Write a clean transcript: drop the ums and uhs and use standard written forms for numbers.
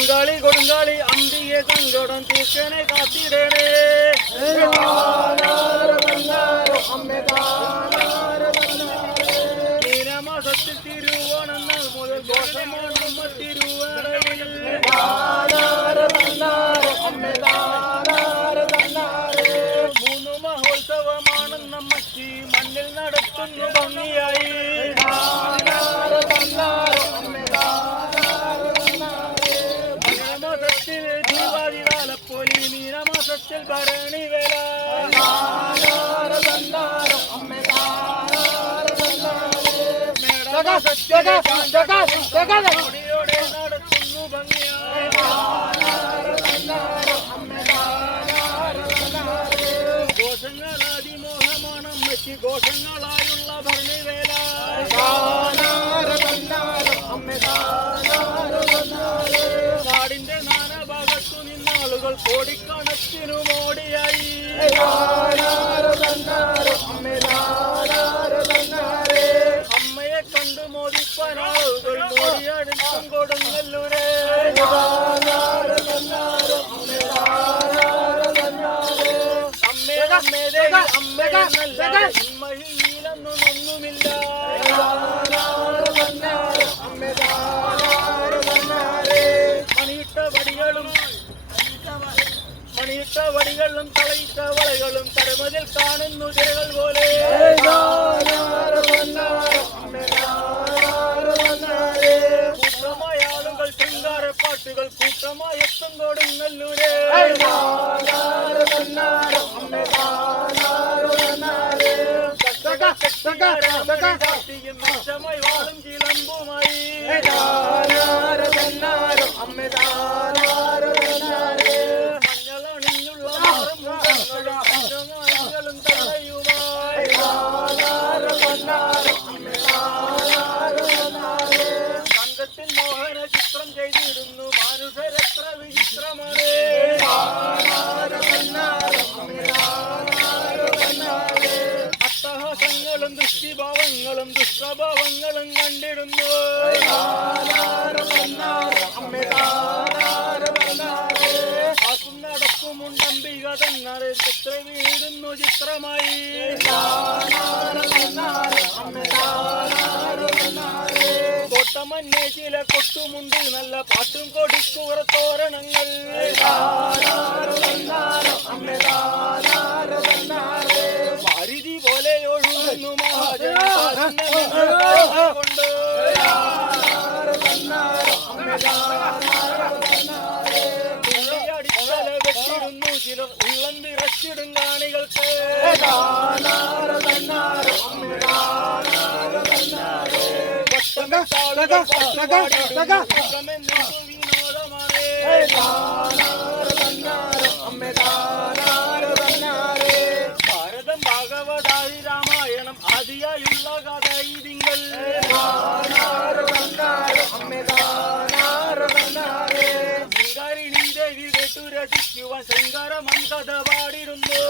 അങ്കാളി കൊടുങ്കാളി അമ്പിയെ കങ്കടം തീർക്കനെ കാത്തിടണേ മീനമാസത്തിൽ തിരുവോണം മുതൽ ദോഷമാണ് നമ്മ തിരുവടയിൽ മൂന്ന് മഹോത്സവമാണ് നമ്മക്ക് മണ്ണിൽ നടത്തുന്നു ഭംഗിയായി മീനമാസത്തിൽ ദീപാതികാലപ്പോലി മീനമാസത്തിൽ ഭരണി വേല നടത്തുന്നു ഭംഗിയായി ഘോഷങ്ങളാതിമോഹമാണ് അമ്മയ്ക്ക് ഘോഷങ്ങളായുള്ള ഭരണിവേല നാടിന്റെ നാനാഭാഗത്തു നിന്നാളുകൾ കോടിക്കണക്കിനു മോടിയായി അമ്മയെ കണ്ടു മോദിപ്പാനാളുകൾ മോടിയടുത്തും കൊടുങ്ങല്ലൂരേ അമ്മയിലൊന്നുമില്ല മണിയിട്ട വടികളും തളയിട്ട വളകളും കരമതിൽ കാണുന്നു തിരകൾ പോലെ കൂട്ടമായ ആളുകൾ ശൃംഗാരപ്പാട്ടുകൾ കൂട്ടമായി എത്തും കൊടുങ്ങല്ലൂരേ മിച്ചമായി വാളും ചിലമ്പുമായി മഞ്ഞളണിഞ്ഞുള്ള മഞ്ഞളും തടയുമായി സംഘത്തിൽ മോഹന ചിത്രം ചെയ്തിരുന്നു മനുഷ്യരെത്ര വിചിത്രമാണ് അട്ടഹാസങ്ങളും ദുഷ്ടിഭാവങ്ങളും ദുഷ്പ്രഭാവങ്ങളും കണ്ടിടുന്നു ആക്കും നടക്കുമുണ്ടംബിക തന്നെ ചിത്ര വീടുന്നു ചിത്രമായി കോട്ടമന്നെ ചില കൊട്ടുമുണ്ട് നല്ല പാട്ടും കൊടിക്കുറ തോരണങ്ങൾ പരിധി പോലെ ഒഴുകുന്നു മഹാജൻ കൊണ്ട് അടിത്തല വെച്ചിടുന്നു ചിലർ ഉള്ളം നിറച്ചിടും കാണികൾക്ക് ഭാരതം ഭാഗവതായി രാമായണം ആദിയായുള്ള കഥ ഇതിങ്ങൾ ശൃംഗാരിണി ദേവി കേട്ടുരടിക്കുവാൻ ശൃംഗാരമൻ കഥ പാടിടുന്നു